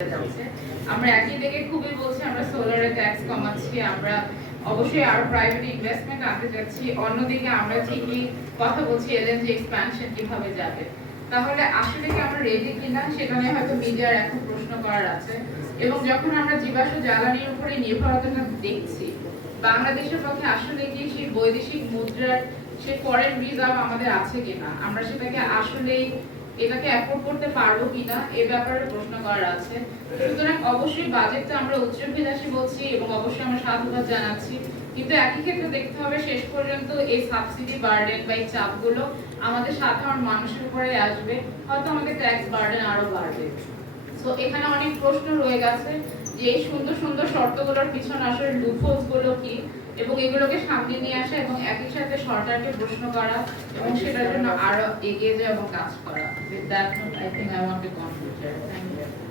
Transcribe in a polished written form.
যাচ্ছে। আমরা একই দিকে খুবই বলছি আমরা সোলারে ট্যাক্স কমাচ্ছি, আমরা অবশ্যই আরো প্রাইভেট ইনভেস্টমেন্ট আনতে যাচ্ছি, অন্যদিকে আমরা ঠিকই কথা বলছি এলএনজি এক্সপ্যানশন কিভাবে যাবে। তাহলে আসলে কি আমরা রেডি কিনা সেটা নিয়ে হয়তো মিডিয়ার এখন প্রশ্ন করার আছে। এবং যখন আমরা জীবাশ্ম জ্বালানির উপরে নির্ভরতাটা দেখছি, বাংলাদেশের পক্ষে আসলে কি সেই বৈদেশিক মুদ্রার সেই ফরেন রিজার্ভ আমাদের আছে কিনা, আমরা সেটাকে আসলেই এটাকে অ্যাফোর্ড করতে পারবো কিনা এ ব্যাপারে প্রশ্ন করার আছে। সুতরাং অবশ্যই বাজেটটা আমরা উচ্চাভিলাষী বলছি এবং অবশ্যই আমরা সাধুবাদ জানাচ্ছি, কিন্তু একই ক্ষেত্রে দেখতে হবে শেষ পর্যন্ত এই সাবসিডি বার্ডেন বা এই চাপগুলো আমাদের সাধারণ মানুষের উপরে আসবে, হয়তো আমাদের ট্যাক্স বার্ডেন আরো বাড়বে। সো এখানে অনেক প্রশ্ন রয়ে গেছে যে এই সুন্দর সুন্দর শর্তগুলোর পিছনে আসলে লুপহোলস গুলো কি, এবং এগুলোকে সামনে নিয়ে আসা এবং একই সাথে সরকারকে প্রশ্ন করা এবং সেটার জন্য আরো এগিয়ে যাওয়া এবং কাজ করা। With that note, I think I want to conclude here. Thank you.